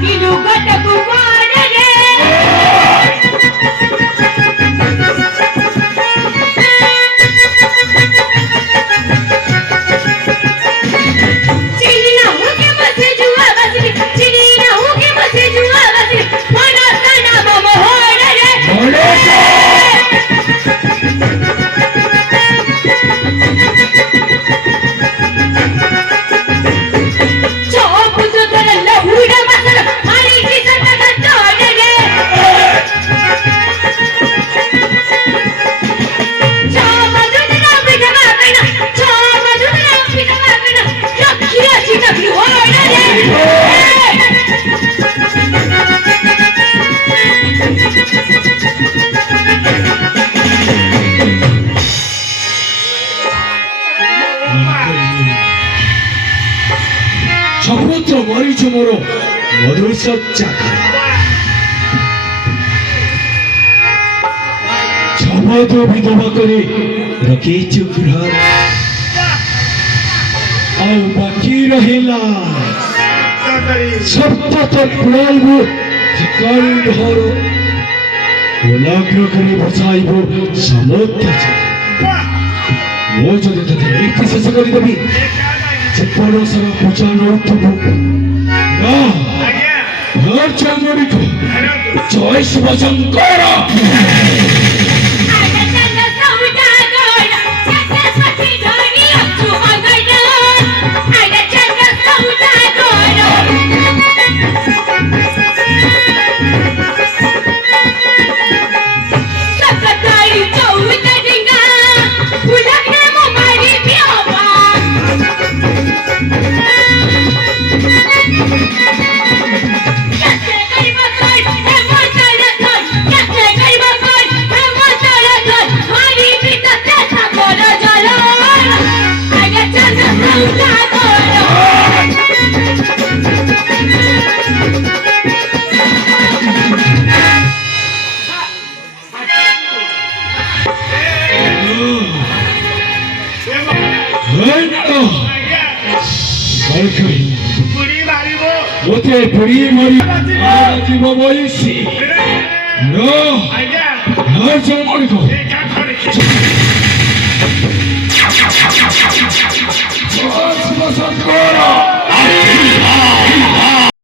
Kilu kata kumana re. Chini na hoke mase jua basri, chini na hoke mase jua basri. Mana sana mama hora re. সমুদ্র মরিচ মোর মধুর চাকা ছবদ বিধবা করে রখিଛୁ গৃহ ଆଉ ବାକି ରହିଲା ସପ୍ତତ ପୁରାଇବୁ ଚିକଣି ଢର ଗୋଲାଗ୍ର କରି ବସାଇବୁ ସମୁଦ୍ର ମୁଁ ଯଦି ତତେ ଏଇଠି ଶେଷ କରିଦେବି ପରସର ପୂଜା ନଉଥିବୁ ଚମଡ଼ିକୁ ଜୟ ଶିବ ଶଙ୍କର ওতে পুরি মরি জীব বলিছি নো আর চমড়ি কো